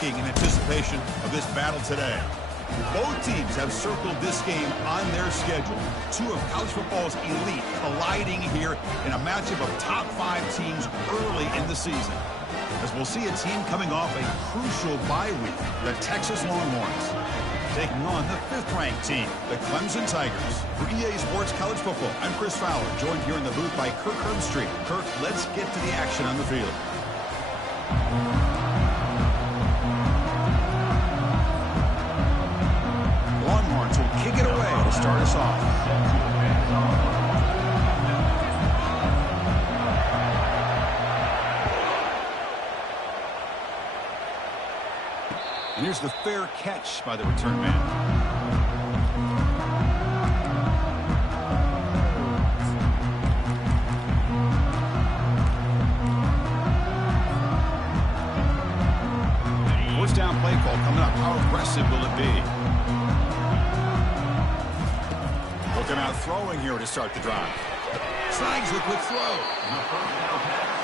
talking in anticipation of this battle today. Both teams have circled this game on their schedule. Two of college football's elite colliding here in a matchup of top 5 teams early in the season. As we'll see a team coming off a crucial bye week, the Texas Longhorns, taking on the 5th-ranked team, the Clemson Tigers. For EA Sports College Football, I'm Chris Fowler, joined here in the booth by Kirk Herbstreit. Kirk, let's get to the action on the field. Longhorns will kick it away to start us off. And here's the fair catch by the return man. First down play call coming up. How aggressive will it be? Looking out throwing here to start the drive. Snags the quick throw.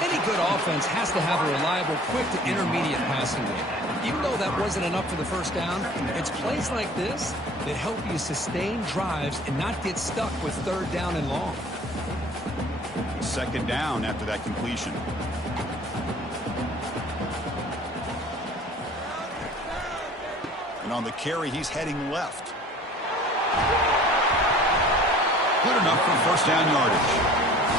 Any good offense has to have a reliable, quick to intermediate passing game. Even though that wasn't enough for the first down, it's plays like this that help you sustain drives and not get stuck with 3rd down and long. 2nd down after that completion. And on the carry, he's heading left. Good enough for first down yardage.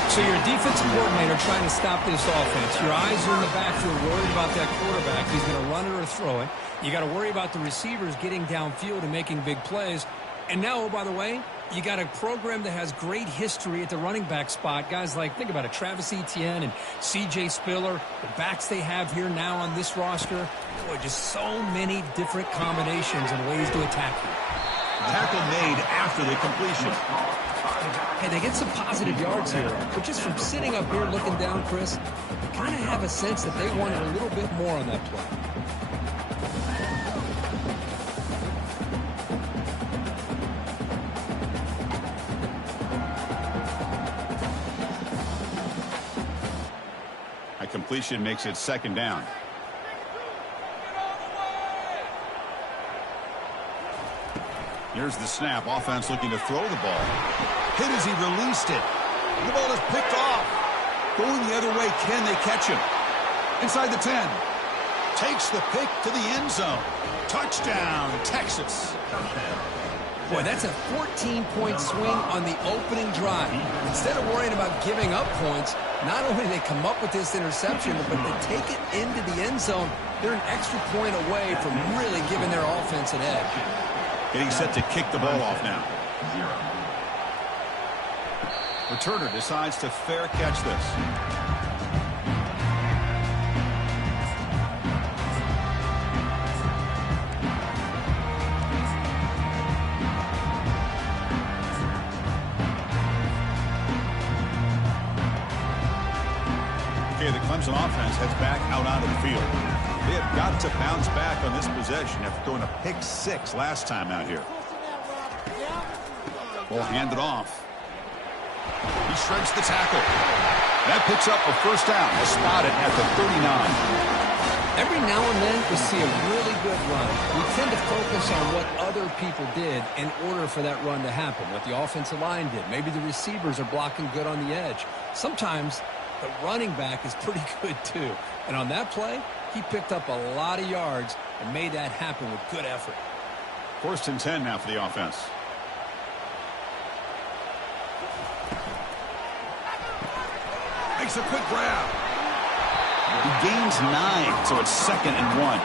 So you're a defensive coordinator trying to stop this offense. Your eyes are in the backfield worried about that quarterback. He's going to run it or throw it. You got to worry about the receivers getting downfield and making big plays. And now, oh, by the way, you got a program that has great history at the running back spot. Guys like, think about it, Travis Etienne and C.J. Spiller, the backs they have here now on this roster. Boy, just so many different combinations and ways to attack you. Tackle made after the completion. Hey, they get some positive yards here, but just from sitting up here looking down, Chris, you kind of have a sense that they wanted a little bit more on that play. A completion makes it 2nd down. Here's the snap. Offense looking to throw the ball. Hit as he released it. The ball is picked off. Going the other way. Can they catch him? Inside the 10. Takes the pick to the end zone. Touchdown, Texas. Boy, that's a 14-point swing on the opening drive. Instead of worrying about giving up points, not only do they come up with this interception, but they take it into the end zone. They're an extra point away from really giving their offense an edge. Getting set to kick the ball off now. Returner decides to fair catch this. Okay, the Clemson offense heads back out onto the field. They have got to bounce back on this possession after throwing a pick 6 last time out here. Ball handed off. He shreds the tackle. That picks up a first down. He'll spot it at the 39. Every now and then we see a really good run. We tend to focus on what other people did in order for that run to happen, what the offensive line did. Maybe the receivers are blocking good on the edge. Sometimes the running back is pretty good too. And on that play, he picked up a lot of yards and made that happen with good effort. 1st and 10 now for the offense. Makes a quick grab. He gains 9, so it's 2nd and 1.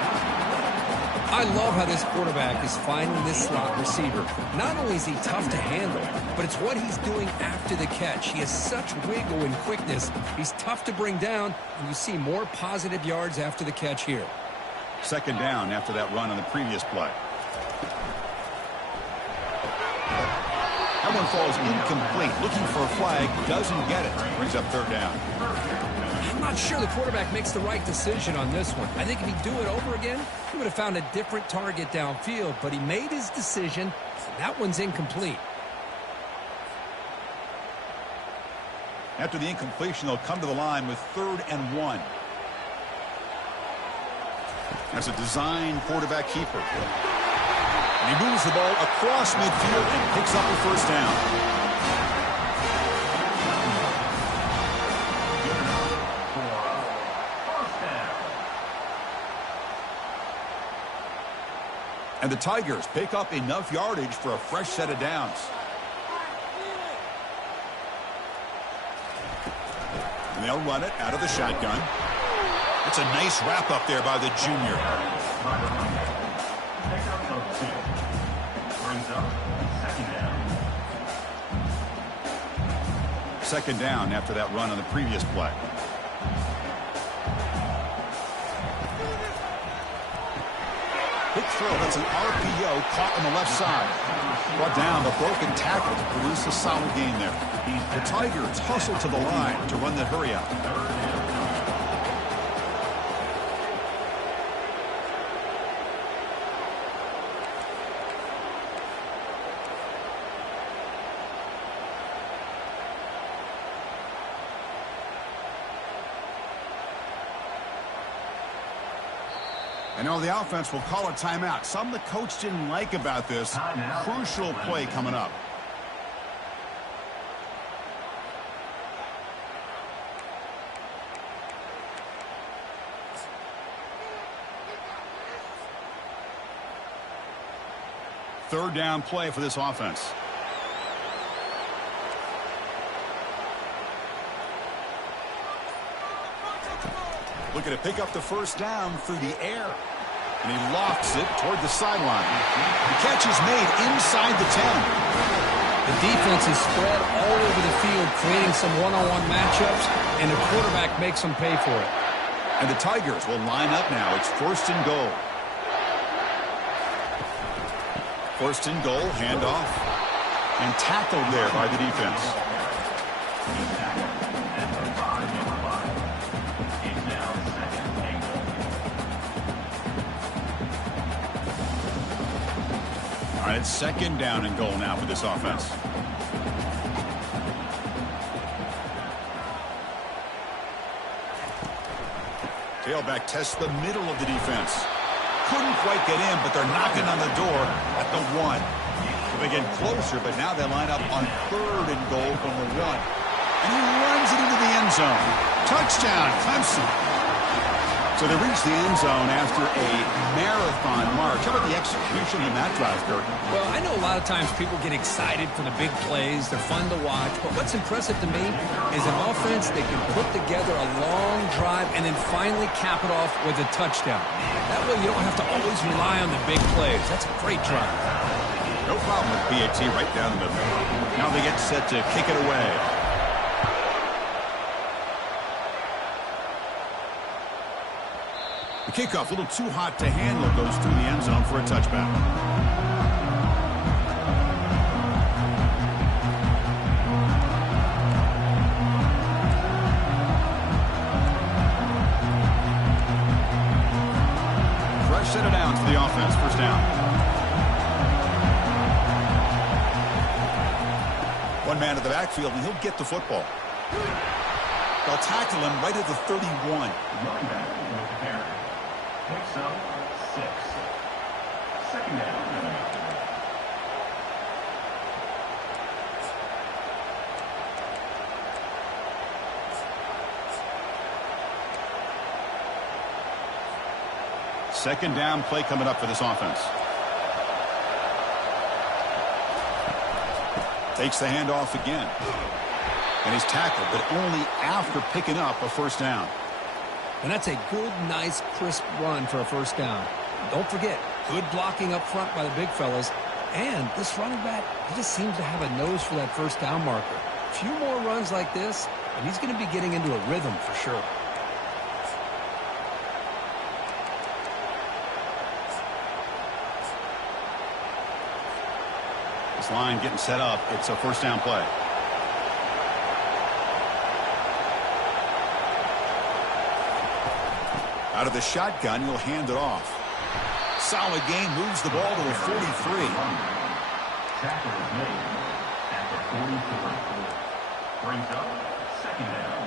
I love how this quarterback is finding this slot receiver. Not only is he tough to handle, but it's what he's doing after the catch. He has such wiggle and quickness. He's tough to bring down, and you see more positive yards after the catch here. 2nd down after that run on the previous play. That one falls incomplete. Looking for a flag, doesn't get it. Brings up 3rd down. I'm not sure the quarterback makes the right decision on this one. I think if he'd do it over again, he would have found a different target downfield, but he made his decision. That one's incomplete. After the incompletion, they'll come to the line with 3rd and 1. as a design quarterback keeper. And he moves the ball across midfield and picks up a first down. And the Tigers pick up enough yardage for a fresh set of downs. And they'll run it out of the shotgun. It's a nice wrap up there by the junior. Second down after that run on the previous play. Quick throw. That's an RPO caught on the left side. Brought down the broken tackle to produce a solid gain there. The Tigers hustle to the line to run the hurry out. I know the offense will call a timeout. Something the coach didn't like about this. Crucial play coming up. Third down play for this offense. Looking to pick up the first down through the air. And he lofts it toward the sideline. The catch is made inside the 10. The defense is spread all over the field, creating some one-on-one matchups, and the quarterback makes them pay for it. And the Tigers will line up now. It's first and goal. First and goal, handoff. And tackled there by the defense. All right, it's second down and goal now for this offense. Tailback tests the middle of the defense. Couldn't quite get in, but they're knocking on the door at the 1. They get closer, but now they line up on third and goal from the 1. And he runs it into the end zone. Touchdown, Clemson. So they reach the end zone after a marathon march. How about the execution in that drive, Kurt? Well, I know a lot of times people get excited for the big plays. They're fun to watch. But what's impressive to me is an offense that can put together a long drive and then finally cap it off with a touchdown. That way you don't have to always rely on the big plays. That's a great drive. No problem with PAT right down the middle. Now they get set to kick it away. The kickoff, a little too hot to handle, goes through the end zone for a touchback. Fresh set of downs for the offense, first down. One man at the backfield, and he'll get the football. They'll tackle him right at the 31. Picks up 6. Second down. Second down play coming up for this offense. Takes the handoff again. And he's tackled, but only after picking up a first down. And that's a good, nice, crisp run for a first down. Don't forget, good blocking up front by the big fellas. And this running back, he just seems to have a nose for that first down marker. A few more runs like this, and he's going to be getting into a rhythm for sure. This line getting set up. It's a first down play. Out of the shotgun, he'll hand it off. Solid gain, moves the ball to a 43. Tackle is made at the 44. Brings up second down.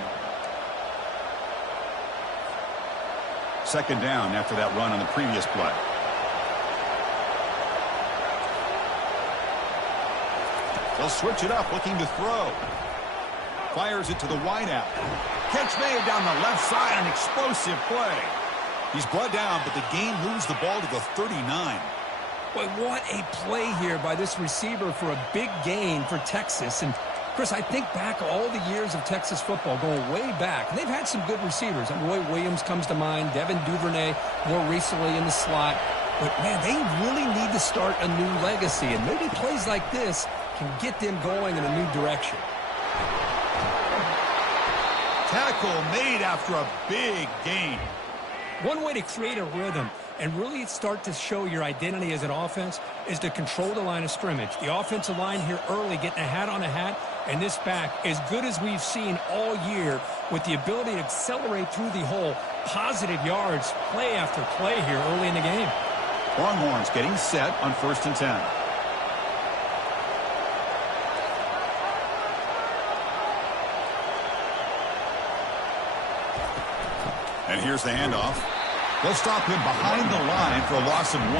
Second down after that run on the previous play. They'll switch it up, looking to throw. Fires it to the wideout. Catch made down the left side, an explosive play. He's brought down, but the gain moves the ball to the 39. Boy, what a play here by this receiver for a big gain for Texas. And, Chris, I think back all the years of Texas football, going way back. And they've had some good receivers. Roy Williams comes to mind, Devin Duvernay more recently in the slot. But, man, they really need to start a new legacy. And maybe plays like this can get them going in a new direction. Tackle made after a big gain. One way to create a rhythm and really start to show your identity as an offense is to control the line of scrimmage. The offensive line here early getting a hat on a hat, and this back as good as we've seen all year with the ability to accelerate through the hole. Positive yards, play after play here early in the game. Longhorns getting set on 1st and 10. And here's the handoff. They'll stop him behind the line for a loss of 1.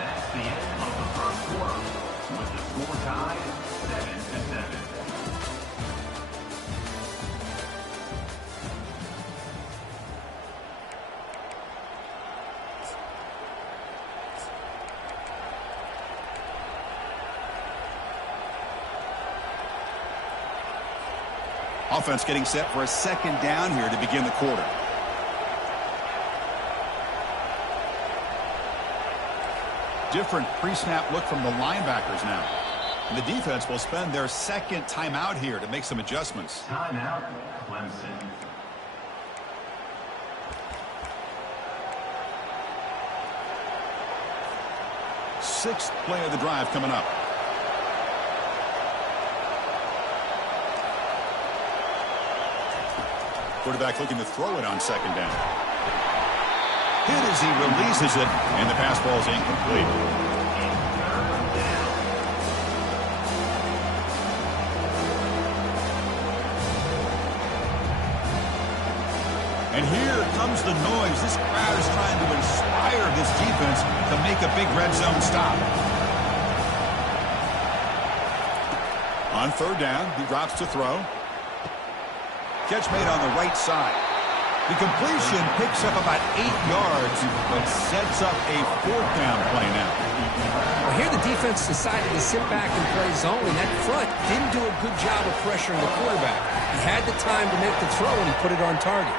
That's the end of the first quarter, with the score tied 7-7. Offense getting set for a second down here to begin the quarter. Different pre-snap look from the linebackers now. And the defense will spend their second timeout here to make some adjustments. Timeout, Clemson. Sixth play of the drive coming up. Quarterback looking to throw it on second down. Hit as he releases it, and the pass ball is incomplete. And here comes the noise. This crowd is trying to inspire this defense to make a big red zone stop. On third down, he drops to throw. Catch made on the right side. The completion picks up about 8 yards, but sets up a fourth down play now. Well, here the defense decided to sit back and play zone, and that front didn't do a good job of pressuring the quarterback. He had the time to make the throw, and he put it on target.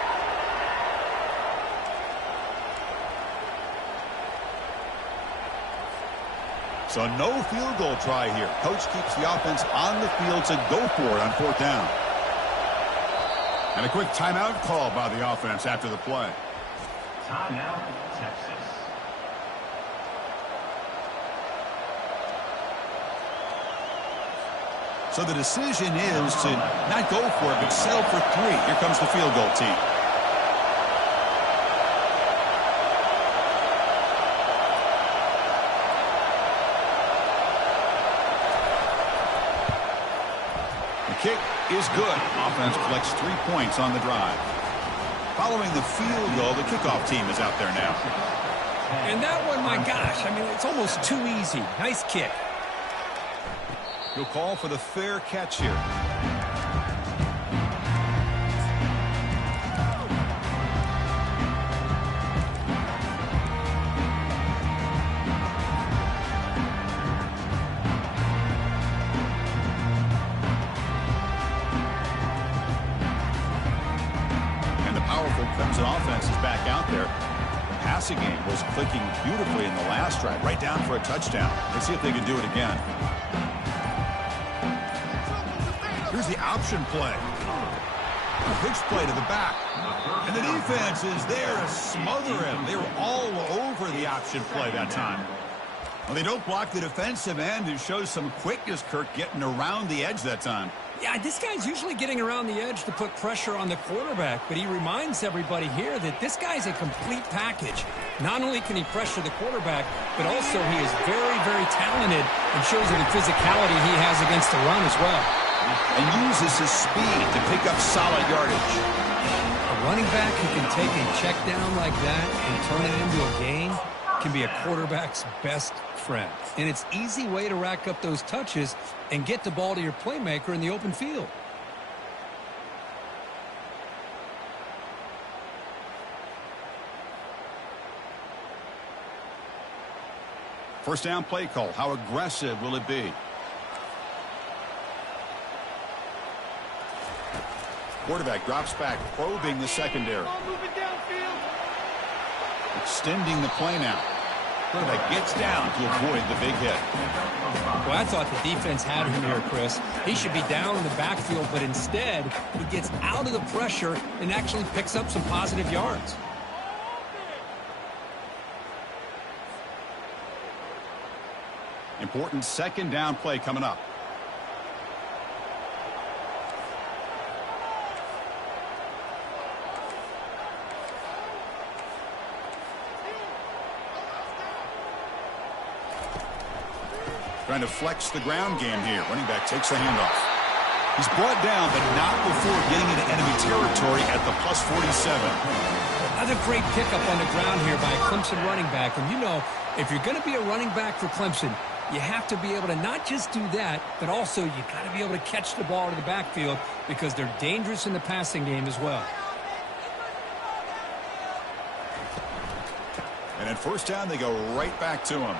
So no field goal try here. Coach keeps the offense on the field to go for it on fourth down. And a quick timeout call by the offense after the play. Timeout, Texas. So the decision is to not go for it, but settle for 3. Here comes the field goal team. Kick is good. Offense collects 3 points on the drive. Following the field goal, the kickoff team is out there now. And that one, my gosh, I mean, it's almost too easy. Nice kick. He'll call for the fair catch here. Clemson offense is back out there. The passing game was clicking beautifully in the last drive, right down for a touchdown. Let's see if they can do it again. Here's the option play. A pitch play to the back. And the defense is there to smother him. They were all over the option play that time. Well, they don't block the defensive end. It shows some quickness, Kirk, getting around the edge that time. Yeah, this guy's usually getting around the edge to put pressure on the quarterback, but he reminds everybody here that this guy's a complete package. Not only can he pressure the quarterback, but also he is very, very talented and shows you the physicality he has against the run as well. And uses his speed to pick up solid yardage. A running back who can take a check down like that and turn it into a gain can be a quarterback's best friend. And it's an easy way to rack up those touches and get the ball to your playmaker in the open field. First down play call. How aggressive will it be? Quarterback drops back, probing the secondary. Extending the play now. Quarterback gets down to avoid the big hit. Well, I thought the defense had him here, Chris. He should be down in the backfield, but instead he gets out of the pressure and actually picks up some positive yards. Important second down play coming up. Trying to flex the ground game here. Running back takes the handoff. He's brought down, but not before getting into enemy territory at the +47. Another great pickup on the ground here by a Clemson running back. And you know, if you're going to be a running back for Clemson, you have to be able to not just do that, but also you got to be able to catch the ball to the backfield because they're dangerous in the passing game as well. And at first down, they go right back to him.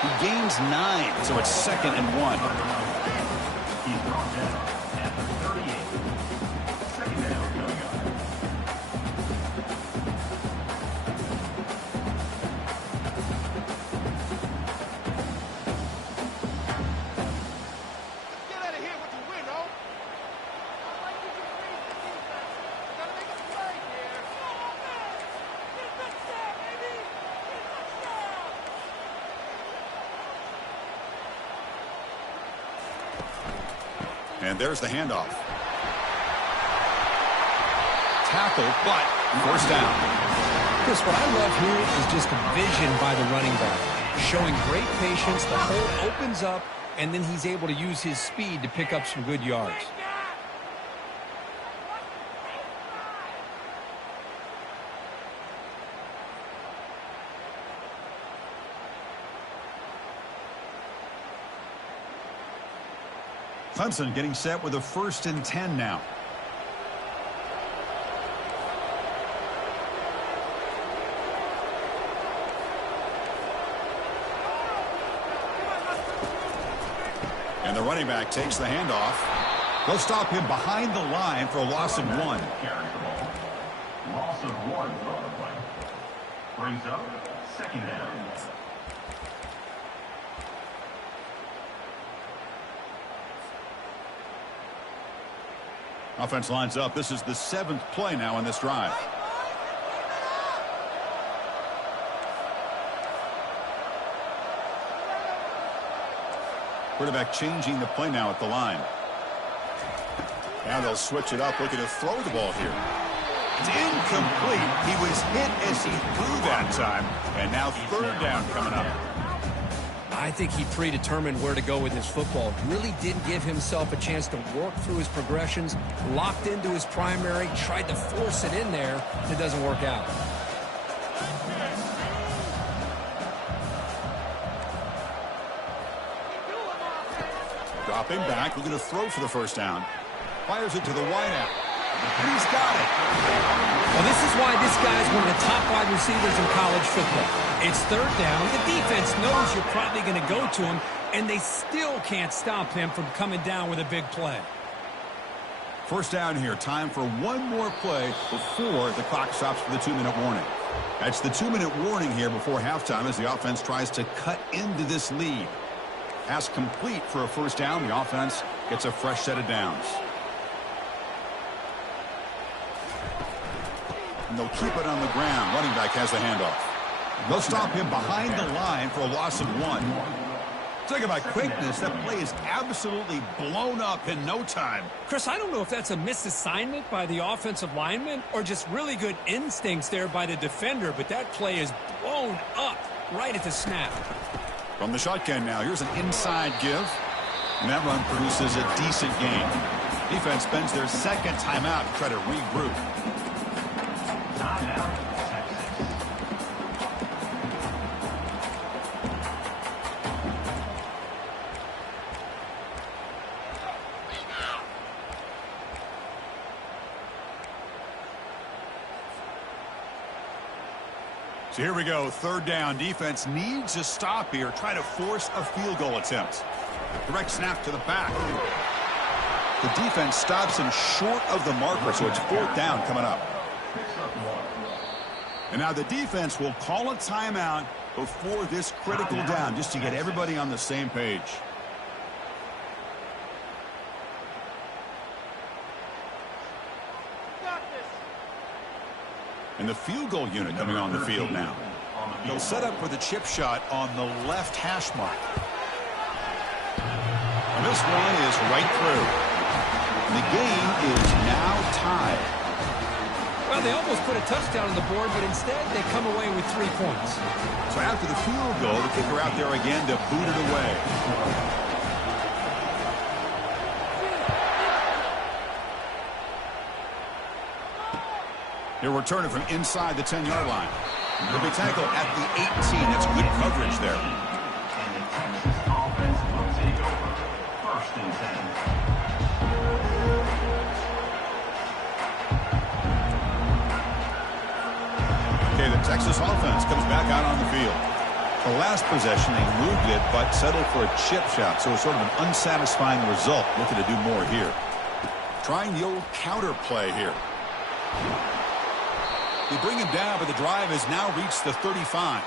He gains 9, so it's 2nd and 1. He's brought down at the 38. Second down coming up. Get out of here with the win, oh! I like you can freeze the defense. We gotta make a play here. Get a touchdown, baby! Get a touchdown! And there's the handoff. Tackle, but first down. Chris, what I love here is just a vision by the running back. Showing great patience, the hole opens up, and then he's able to use his speed to pick up some good yards. Clemson getting set with a 1st and 10 now. And the running back takes the handoff. They'll stop him behind the line for a loss of 1. Carries the ball. Loss of 1 on the play. Brings up second down. Offense lines up. This is the 7th play now in this drive. Quarterback changing the play now at the line. Now they'll switch it up, looking to throw the ball here. It's incomplete. He was hit as he threw that time. And now 3rd down coming up. I think he predetermined where to go with his football. Really didn't give himself a chance to work through his progressions, locked into his primary, tried to force it in there. It doesn't work out. Dropping back, looking to throw for the first down. Fires it to the wideout. And he's got it. Well, this is why this guy's one of the top wide receivers in college football. It's 3rd down. The defense knows you're probably going to go to him, and they still can't stop him from coming down with a big play. First down here. Time for one more play before the clock stops for the 2-minute warning. That's the 2-minute warning here before halftime as the offense tries to cut into this lead. Pass complete for a first down. The offense gets a fresh set of downs. And they'll keep it on the ground. Running back has the handoff. They'll stop him behind the line for a loss of 1. Talking about quickness, that play is absolutely blown up in no time. Chris, I don't know if that's a misassignment by the offensive lineman or just really good instincts there by the defender, but that play is blown up right at the snap. From the shotgun now, here's an inside give. And that run produces a decent gain. Defense spends their second timeout to try to regroup. Timeout, Texas. So here we go, 3rd down. Defense needs a stop here. Try to force a field goal attempt. Direct snap to the back. The defense stops him short of the marker, so it's 4th down coming up. And now the defense will call a timeout before this critical down, just to get everybody on the same page. Got this. And the field goal unit coming on the field now. They'll set up for the chip shot on the left hash mark. And this one is right through. The game is now tied. Well, they almost put a touchdown on the board, but instead they come away with 3 points. So after the field goal, the kicker out there again to boot it away. They're returning from inside the 10-yard line. The big tackle at the 18. That's good coverage there. And the Texas offense will take over. 1st and 10. Okay, the Texas offense comes back out on the field. The last possession, they moved it, but settled for a chip shot, so it's sort of an unsatisfying result. Looking to do more here. Trying the old counter play here. They bring him down, but the drive has now reached the 35.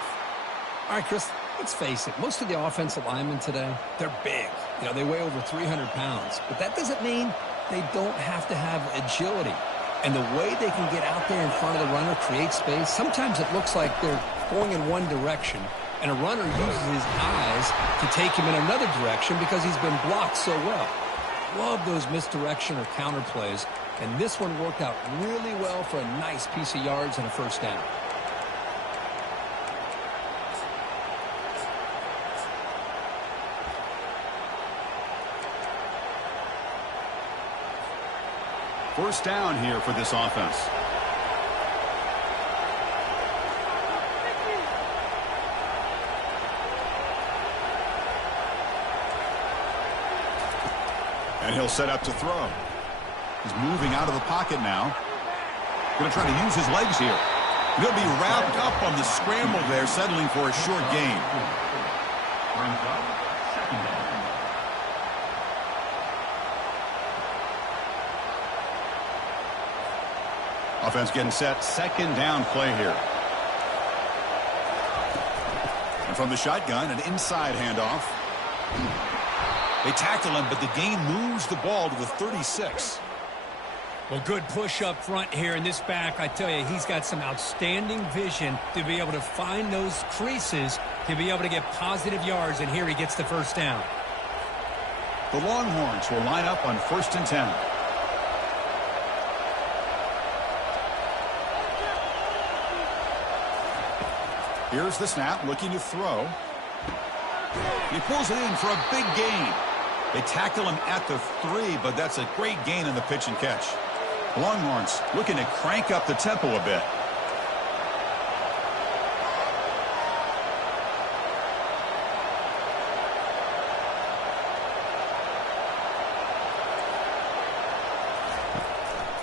All right, Chris, let's face it. Most of the offensive linemen today, they're big. You know, they weigh over 300 pounds. But that doesn't mean they don't have to have agility. And the way they can get out there in front of the runner, create space, sometimes it looks like they're going in one direction, and a runner uses his eyes to take him in another direction because he's been blocked so well. Love those misdirection or counter plays, and this one worked out really well for a nice piece of yards and a 1st down. First down here for this offense. And he'll set up to throw. He's moving out of the pocket now. Going to try to use his legs here. He'll be wrapped up on the scramble there, settling for a short gain. Brings up 2nd down. Offense getting set. 2nd down play here. And from the shotgun, an inside handoff. They tackle him, but the gain moves the ball to the 36. Well, good push up front here in this back. I tell you, he's got some outstanding vision to be able to find those creases, to be able to get positive yards, and here he gets the 1st down. The Longhorns will line up on 1st and 10. Here's the snap, looking to throw. He pulls it in for a big gain. They tackle him at the 3, but that's a great gain in the pitch and catch. Longhorns looking to crank up the tempo a bit.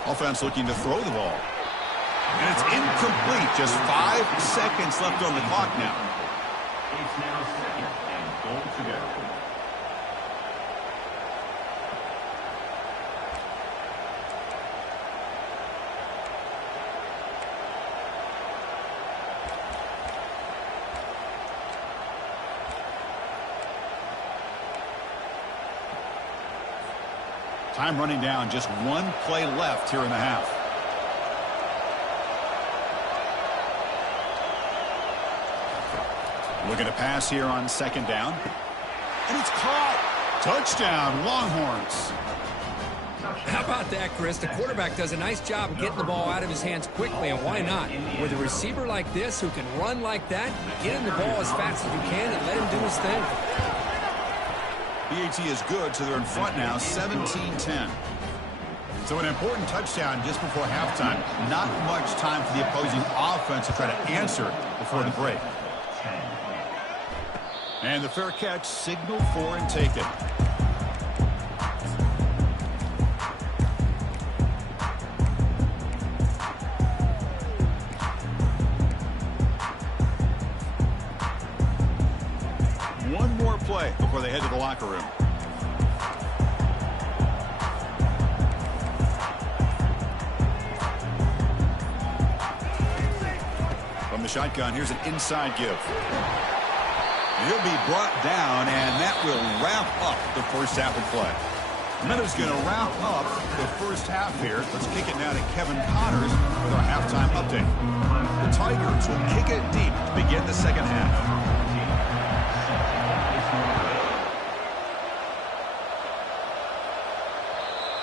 Offense looking to throw the ball. And it's incomplete. Just 5 seconds left on the clock now. It's now 2nd and goal to go. Time running down. Just 1 play left here in the half. Looking to pass here on second down. And it's caught. Touchdown, Longhorns. How about that, Chris? The quarterback does a nice job of getting the ball out of his hands quickly, and why not? With a receiver like this who can run like that, get him the ball as fast as you can and let him do his thing. BAT is good, so they're in front now, 17-10. So an important touchdown just before halftime. Not much time for the opposing offense to try to answer before the break. And the fair catch, signal for and take it. One more play before they head to the locker room. From the shotgun, here's an inside give. He'll be brought down, and that will wrap up the first half of play. Minutes going to wrap up the first half here. Let's kick it now to Kevin Connors with our halftime update. The Tigers will kick it deep to begin the second half.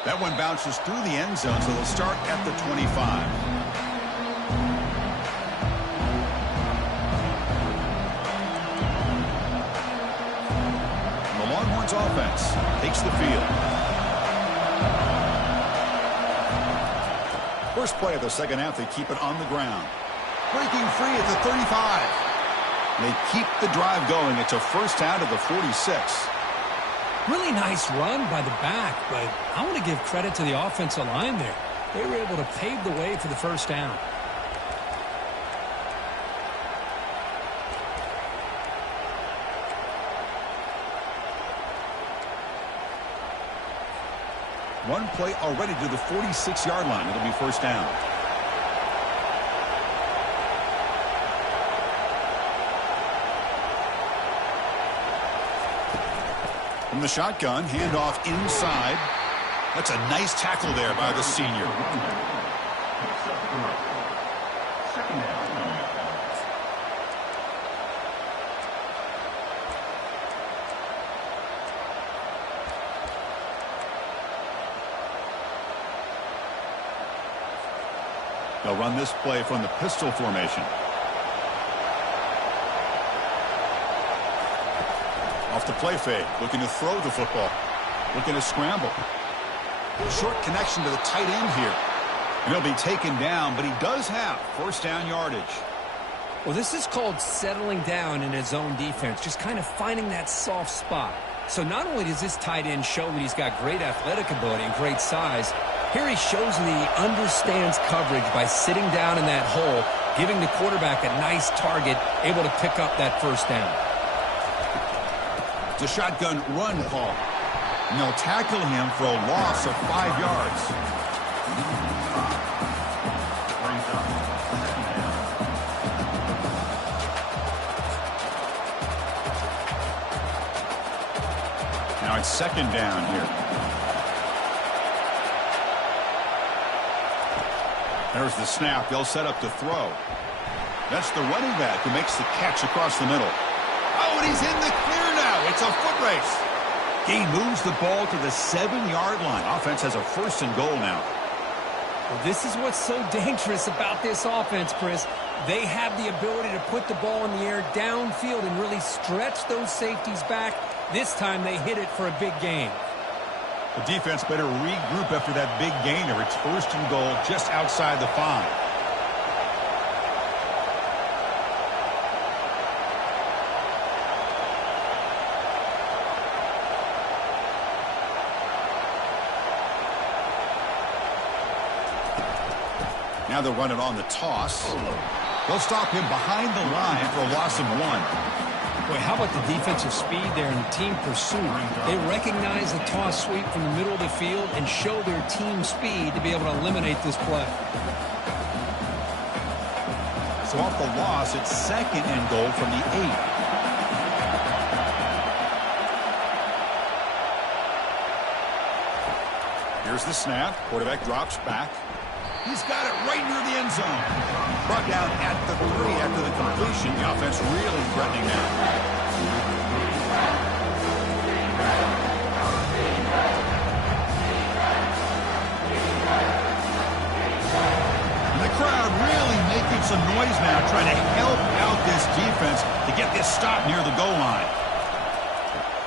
That one bounces through the end zone, so they'll start at the 25. Offense takes the field. First play of the second half, they keep it on the ground. Breaking free at the 35. They keep the drive going. It's a first down to the 46. Really nice run by the back, but I want to give credit to the offensive line there. They were able to pave the way for the first down. One play already to the 46-yard line. It'll be first down. From the shotgun, handoff inside. That's a nice tackle there by the senior. They'll run this play from the pistol formation. Off the play fake, looking to throw the football. Looking to scramble. Short connection to the tight end here. And he'll be taken down, but he does have first down yardage. Well, this is called settling down in his own defense, just kind of finding that soft spot. So not only does this tight end show that he's got great athletic ability and great size, here he shows that he understands coverage by sitting down in that hole, giving the quarterback a nice target, able to pick up that first down. It's a shotgun run call. And they'll tackle him for a loss of 5 yards. Now it's second down here. There's the snap. They'll set up to throw. That's the running back who makes the catch across the middle. Oh, and he's in the clear now. It's a foot race. He moves the ball to the 7-yard line. Offense has a first and goal now. Well, this is what's so dangerous about this offense, Chris. They have the ability to put the ball in the air downfield and really stretch those safeties back. This time they hit it for a big gain. The defense better regroup after that big gainer. It's first and goal just outside the 5. Now they'll run it on the toss. They'll stop him behind the line for a loss of 1. Boy, how about the defensive speed there and the team pursuit? They recognize the toss sweep from the middle of the field and show their team speed to be able to eliminate this play. So off the loss, it's second and goal from the 8. Here's the snap. Quarterback drops back. He's got it right near the end zone. Brought down at the 3 after the completion. The offense really threatening now. Crowd really making some noise now, trying to help out this defense to get this stop near the goal line.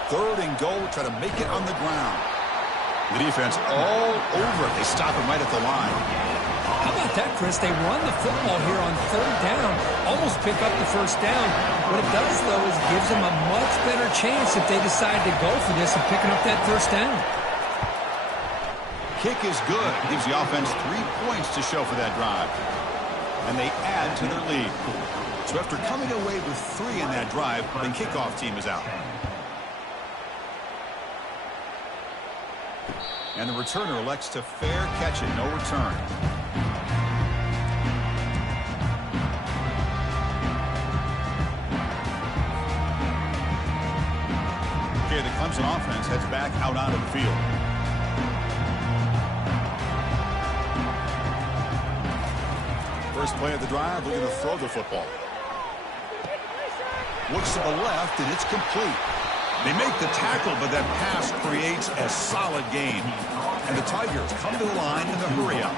3rd and goal, try to make it on the ground. The defense all over it. They stop him right at the line. How about that, Chris? They run the football here on 3rd down, almost pick up the 1st down. What it does, though, is it gives them a much better chance if they decide to go for this and picking up that 1st down. Kick is good. Gives the offense 3 points to show for that drive. And they add to their lead. So after coming away with 3 in that drive, the kickoff team is out. And the returner elects to fair catch it. No return. Okay, the Clemson offense heads back out onto the field. First play of the drive, looking to throw the football. Looks to the left, and it's complete. They make the tackle, but that pass creates a solid gain. And the Tigers come to the line in the hurry-up.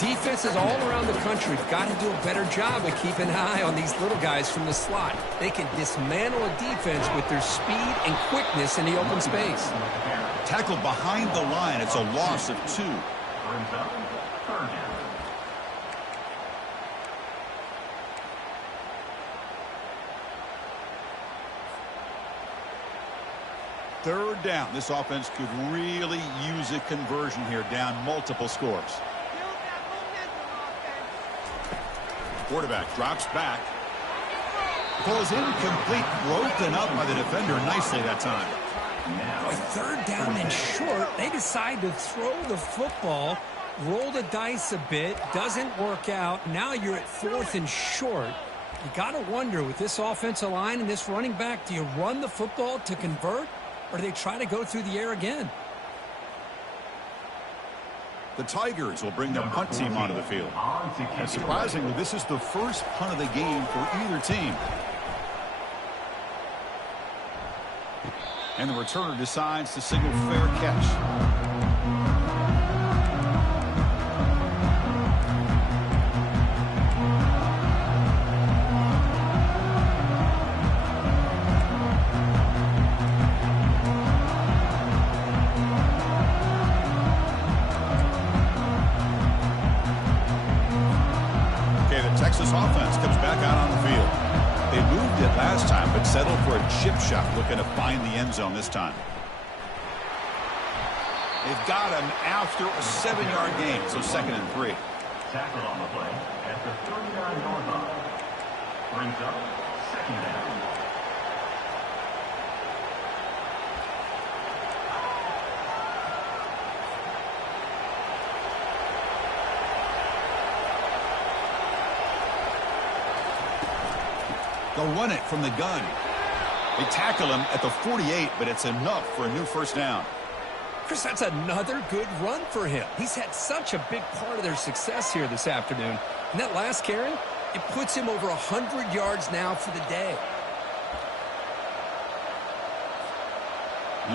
Defenses all around the country got to do a better job of keeping an eye on these little guys from the slot. They can dismantle a defense with their speed and quickness in the open space. Tackled behind the line, it's a loss of 2. Third down. This offense could really use a conversion here, down multiple scores. Quarterback drops back. Pulls incomplete, broken up by the defender nicely that time. With 3rd down and short, they decide to throw the football, roll the dice a bit, doesn't work out. Now you're at 4th and short. You got to wonder, with this offensive line and this running back, do you run the football to convert, or do they try to go through the air again? The Tigers will bring their punt team onto the field. And surprisingly, this is the first punt of the game for either team. And the returner decides to signal fair catch. Texas offense comes back out on the field. They moved it last time, but settled for a chip shot, looking to find the end zone this time. They've got him after a 7-yard gain, so 2nd and 3. Tackled on the play at the 39-yard line. Brings up 2nd down. They'll run it from the gun. They tackle him at the 48, but it's enough for a new 1st down. Chris, that's another good run for him. He's had such a big part of their success here this afternoon. And that last carry, it puts him over 100 yards now for the day.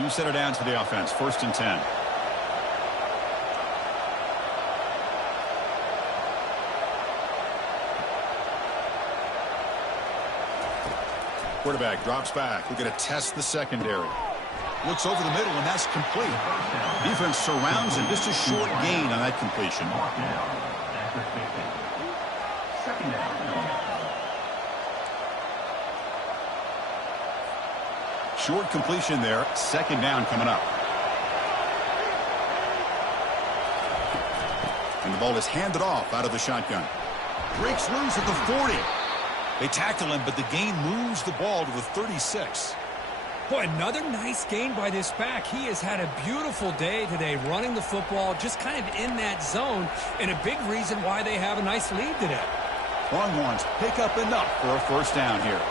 New center downs for the offense, 1st and 10. Quarterback drops back. We're going to test the secondary. Looks over the middle, and that's complete. Defense surrounds him. Just a short gain on that completion. Short completion there. 2nd down coming up. And the ball is handed off out of the shotgun. Breaks loose at the 40. They tackle him, but the gain moves the ball to the 36. Boy, another nice gain by this back. He has had a beautiful day today running the football, just kind of in that zone, and a big reason why they have a nice lead today. Longhorns pick up enough for a 1st down here.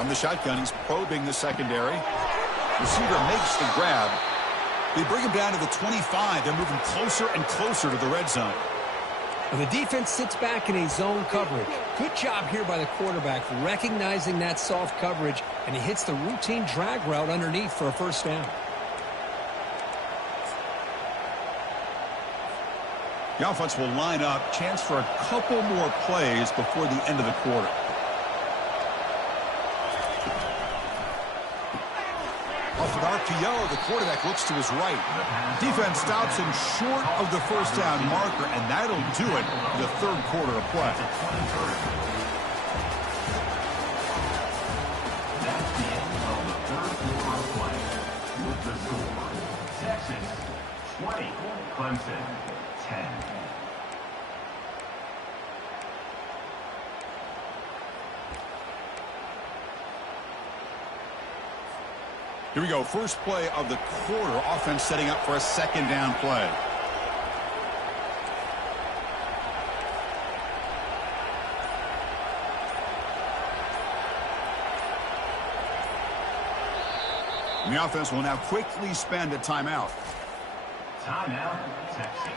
From the shotgun, he's probing the secondary. Receiver makes the grab. They bring him down to the 25. They're moving closer and closer to the red zone. And the defense sits back in a zone coverage. Good job here by the quarterback recognizing that soft coverage, and he hits the routine drag route underneath for a first down. The offense will line up. Chance for a couple more plays before the end of the quarter. Off an RPO, the quarterback looks to his right. Defense stops him short of the first down marker, and that'll do it in the third quarter of play. That's the end of the third quarter of play. With the score, Texas 20, Clemson 10. Here we go. First play of the quarter. Offense setting up for a second down play. And the offense will now quickly spend a timeout. Timeout, Texas.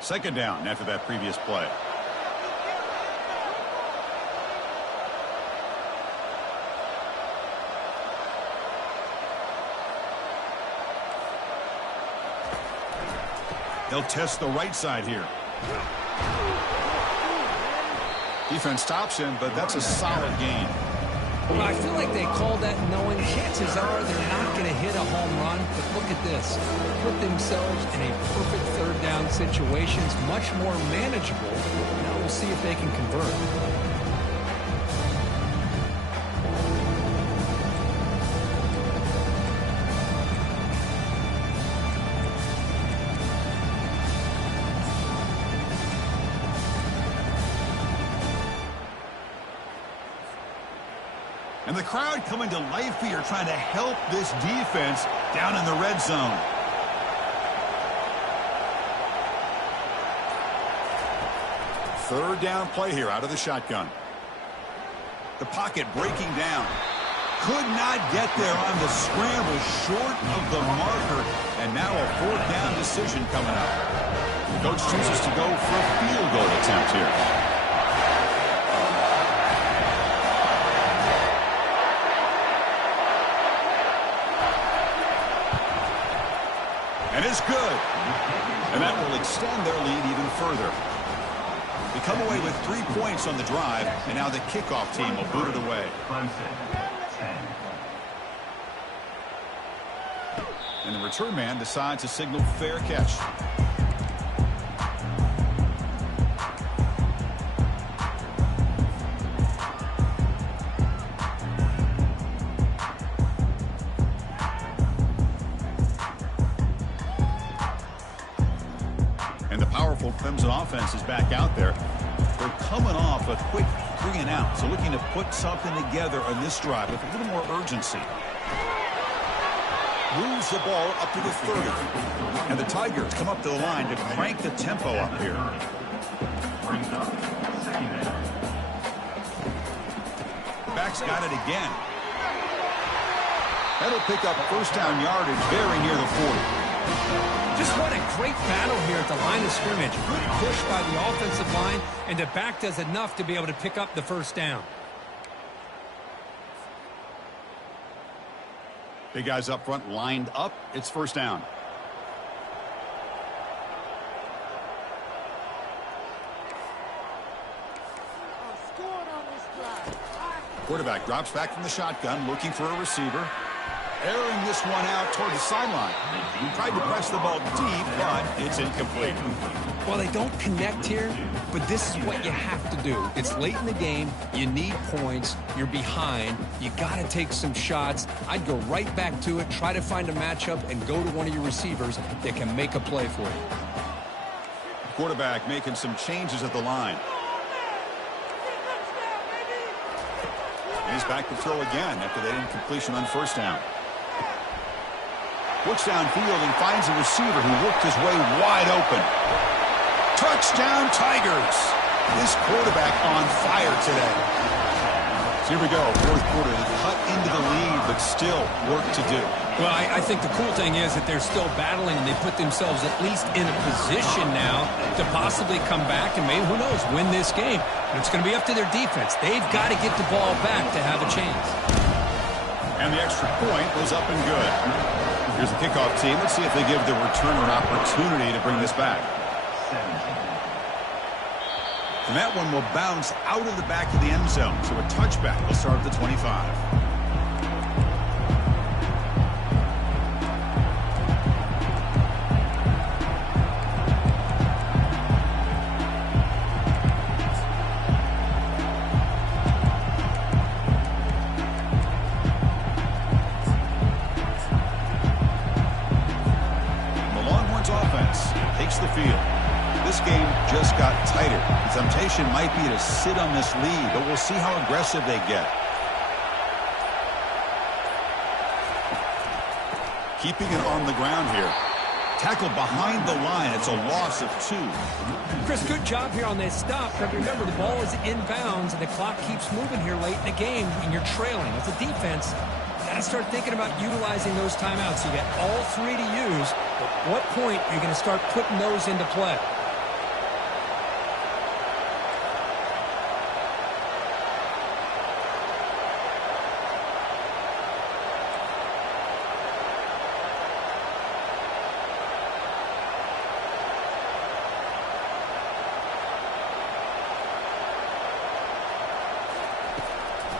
Second down after that previous play. They'll test the right side here. Defense stops him, but that's a solid gain. Well, I feel like they called that knowing chances are they're not going to hit a home run. But look at this. Put themselves in a perfect third down situation. It's much more manageable. Now we'll see if they can convert. And the crowd coming to life here, trying to help this defense down in the red zone. Third down play here out of the shotgun. The pocket breaking down. Could not get there on the scramble, short of the marker. And now a fourth down decision coming up. The coach chooses to go for a field goal attempt here. And it's good. And that will extend their lead even further. They come away with 3 points on the drive, and now the kickoff team will boot it away. Clemson 10. And the return man decides to signal fair catch. Clemson offense is back out there. They're coming off a quick 3 and out, so looking to put something together on this drive with a little more urgency. Moves the ball up to the 30. And the Tigers come up to the line to crank the tempo up here. Brings up second down. Back's got it again. That'll pick up first down yardage very near the 40. Just what a great battle here at the line of scrimmage. Good push by the offensive line, and the back does enough to be able to pick up the first down. Big guys up front lined up. It's first down. Quarterback drops back from the shotgun, looking for a receiver. Airing this one out toward the sideline. Tried to press the ball deep, but it's incomplete. Well, they don't connect here, but this is what you have to do. It's late in the game. You need points. You're behind. You got to take some shots. I'd go right back to it, try to find a matchup, and go to one of your receivers that can make a play for you. Quarterback making some changes at the line. He's back to throw again after that incompletion on first down. Looks downfield and finds a receiver who worked his way wide open. Touchdown, Tigers. This quarterback on fire today. So here we go, fourth quarter. They cut into the lead, but still work to do. Well, I think the cool thing is that they're still battling, and they put themselves at least in a position now to possibly come back and maybe, who knows, win this game. But it's going to be up to their defense. They've got to get the ball back to have a chance. And the extra point was up and good. Here's the kickoff team. Let's see if they give the returner an opportunity to bring this back. And that one will bounce out of the back of the end zone. So a touchback will start at the 25. The field. This game just got tighter. The temptation might be to sit on this lead, but we'll see how aggressive they get. Keeping it on the ground here. Tackled behind the line. It's a loss of 2. Chris, good job here on this stop. But remember, the ball is inbounds, and the clock keeps moving here late in the game, and you're trailing. As a defense, got to start thinking about utilizing those timeouts. You got all 3 to use. At what point are you going to start putting those into play?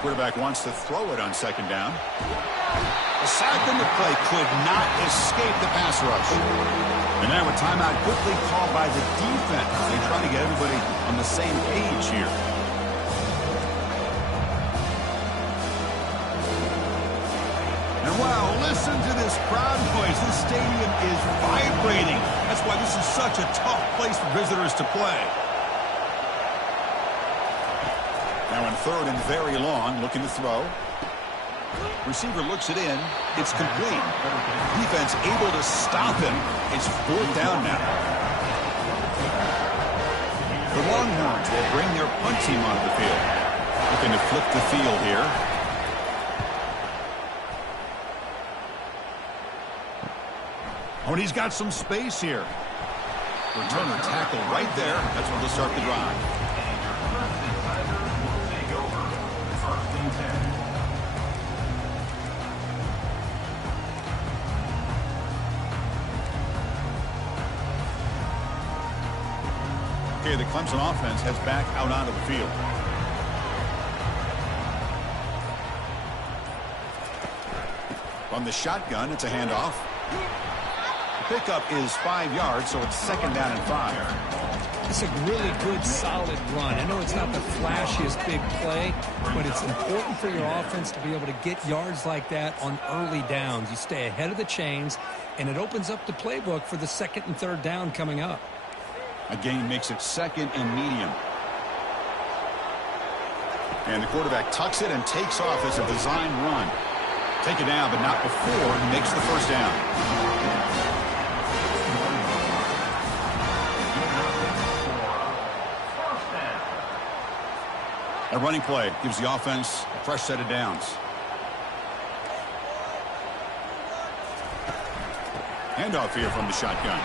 Quarterback wants to throw it on second down. A sack in the play could not escape the pass rush. And now a timeout quickly called by the defense. They try to get everybody on the same page here. And wow, listen to this crowd noise. This stadium is vibrating. That's why this is such a tough place for visitors to play. Now in third and very long, looking to throw. Receiver looks it in. It's complete. Defense able to stop him. It's fourth down now. The Longhorns will bring their punt team onto the field. Looking to flip the field here. Oh, and he's got some space here. Returner tackle right there. That's when they'll start the drive. Okay, the Clemson offense heads back out onto the field. From the shotgun, it's a handoff. The pickup is 5 yards, so it's second down and 5. It's a really good, solid run. I know it's not the flashiest big play, but it's important for your offense to be able to get yards like that on early downs. You stay ahead of the chains, and it opens up the playbook for the second and third down coming up. A gain makes it second and medium. And the quarterback tucks it and takes off as a design run. Take it down, but not before he makes the first down. A running play gives the offense a fresh set of downs. Handoff here from the shotgun.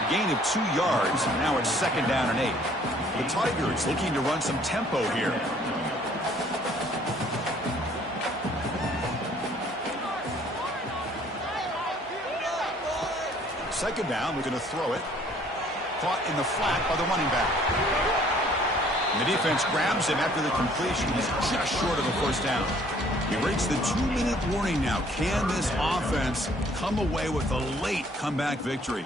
A gain of 2 yards, and now it's second down and 8. The Tigers looking to run some tempo here. Second down, we're going to throw it. Caught in the flat by the running back. And the defense grabs him after the completion. He's just short of a first down. He breaks the 2-minute warning now. Can this offense come away with a late comeback victory?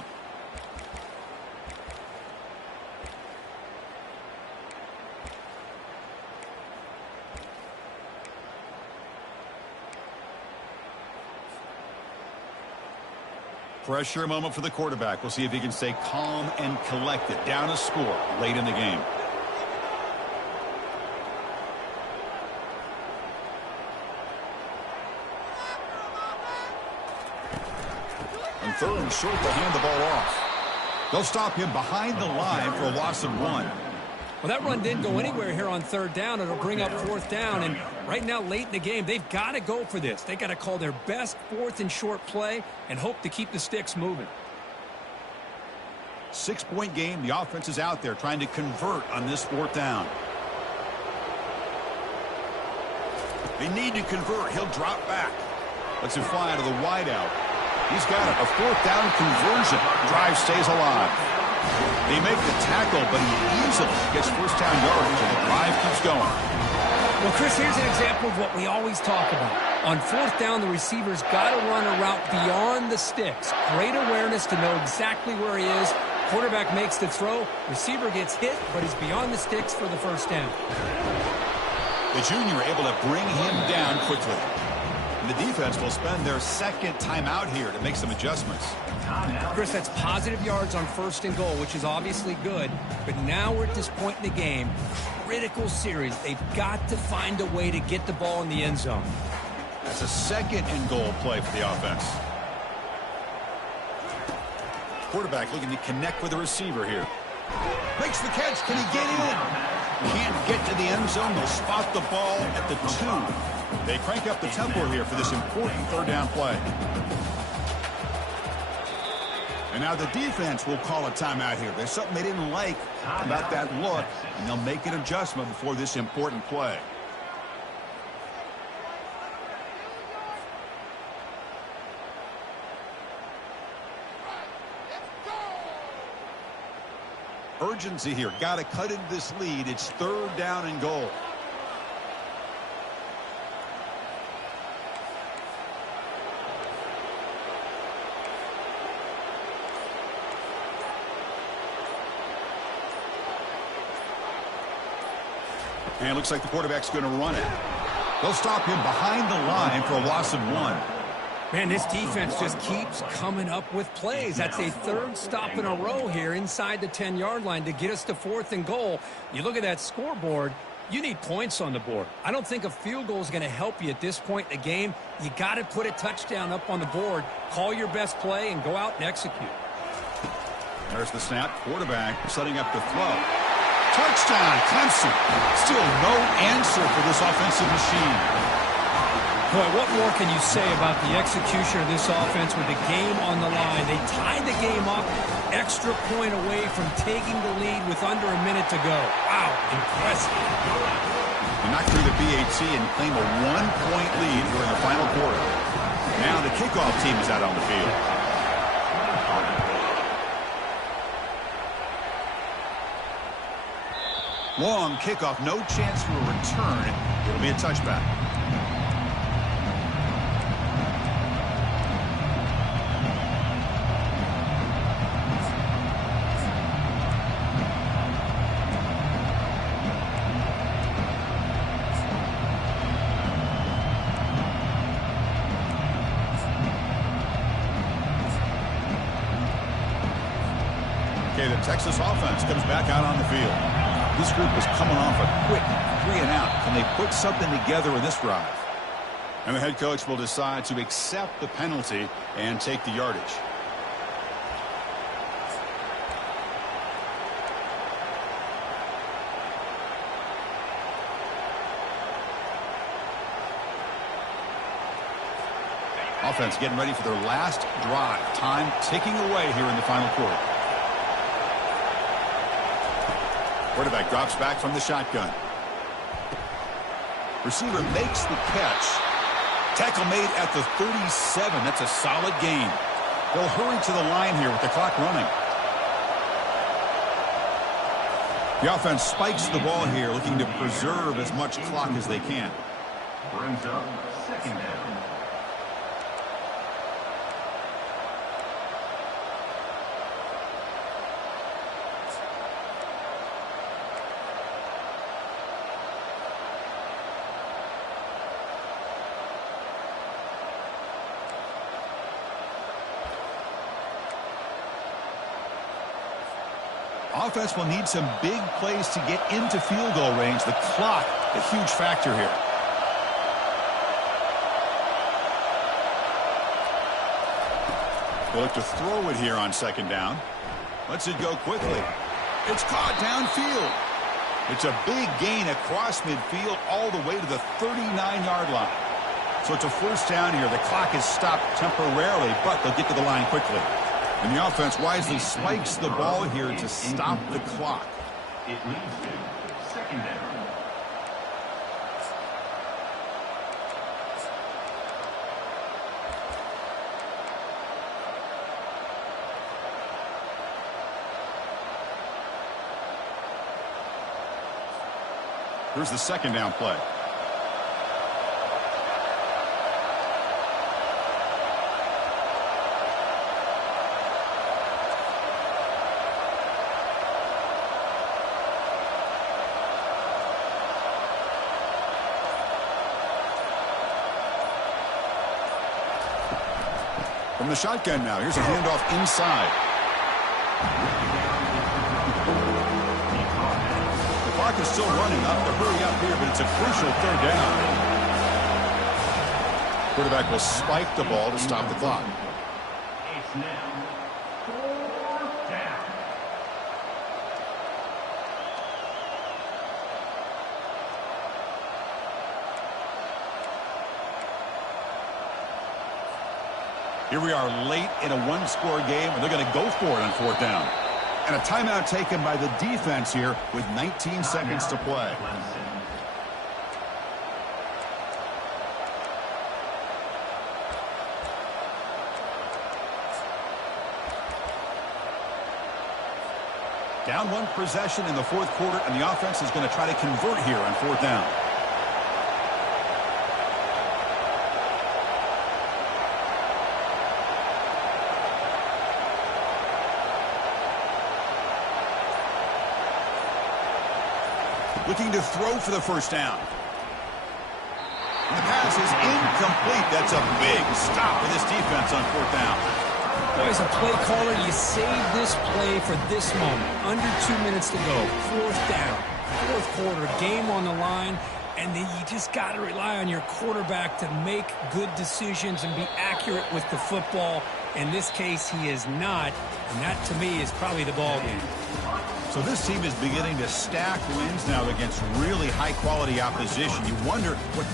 Pressure moment for the quarterback. We'll see if he can stay calm and collected. Down a score late in the game. And 3rd and short, they'll hand the ball off. They'll stop him behind the line for a loss of 1. Well, that run didn't go anywhere here on 3rd down. It'll bring up 4th down. And right now, late in the game, they've got to go for this. They've got to call their best 4th and short play and hope to keep the sticks moving. 6-point game. The offense is out there trying to convert on this 4th down. They need to convert. He'll drop back. Lets it fly out of the wideout. He's got it. A 4th down conversion. Drive stays alive. They make the tackle, but he easily gets 1st down yardage, and the drive keeps going. Well, Chris, here's an example of what we always talk about. On 4th down, the receiver's got to run a route beyond the sticks. Great awareness to know exactly where he is. Quarterback makes the throw. Receiver gets hit, but he's beyond the sticks for the 1st down. The junior able to bring him down quickly. And the defense will spend their 2nd timeout here to make some adjustments. Chris, that's positive yards on 1st and goal, which is obviously good. But now we're at this point in the game. Critical series. They've got to find a way to get the ball in the end zone. That's a 2nd and goal play for the offense. Quarterback looking to connect with the receiver here. Makes the catch. Can he get in? Can't get to the end zone. They'll spot the ball at the 2. They crank up the tempo here for this important 3rd down play. And now the defense will call a timeout here. There's something they didn't like about that look, and they'll make an adjustment before this important play. Urgency here. Got to cut into this lead. It's 3rd down and goal. And it looks like the quarterback's going to run it. They'll stop him behind the line for a loss of 1. Man, this defense just keeps coming up with plays. That's a 3rd stop in a row here inside the 10-yard line to get us to 4th and goal. You look at that scoreboard, you need points on the board. I don't think a field goal is going to help you at this point in the game. You got to put a touchdown up on the board, call your best play, and go out and execute. There's the snap. Quarterback setting up the throw. Touchdown, Clemson. Still no answer for this offensive machine. Boy, what more can you say about the execution of this offense with the game on the line? They tied the game up, extra point away from taking the lead with under a minute to go. Wow, impressive. They knock through the BAT and claim a 1-point lead during the final quarter. Now the kickoff team is out on the field. Long kickoff, no chance for a return. It'll be a touchback. Okay, the Texas offense comes back out on the field. This group is coming off a quick 3 and out. Can they put something together in this drive? And the head coach will decide to accept the penalty and take the yardage. Offense getting ready for their last drive. Time ticking away here in the final quarter. Quarterback drops back from the shotgun. Receiver makes the catch. Tackle made at the 37. That's a solid gain. They'll hurry to the line here with the clock running. The offense spikes the ball here, looking to preserve as much clock as they can. Brings up 2nd down. Offense will need some big plays to get into field goal range. The clock, a huge factor here. They look to throw it here on second down. Lets it go quickly. It's caught downfield. It's a big gain across midfield all the way to the 39-yard line. So it's a first down here. The clock is stopped temporarily, but they'll get to the line quickly. And the offense wisely spikes the ball here to stop the clock. It leads to second down. Here's the second down play. From the shotgun now, here's a handoff inside. The clock is still running. Up to hurry up here, but it's a crucial third down. Quarterback will spike the ball to stop the clock. It's now fourth down. Here we are late in a one-score game, and they're going to go for it on fourth down. And a timeout taken by the defense here with 19 seconds to play. Down one possession in the fourth quarter, and the offense is going to try to convert here on fourth down. Looking to throw for the first down. And the pass is incomplete. That's a big stop for this defense on fourth down. As a play caller, you save this play for this moment. Under 2 minutes to go. Fourth down. Fourth quarter. Game on the line. And then you just got to rely on your quarterback to make good decisions and be accurate with the football. In this case, he is not. And that, to me, is probably the ball game. So this team is beginning to stack wins now against really high-quality opposition. You wonder what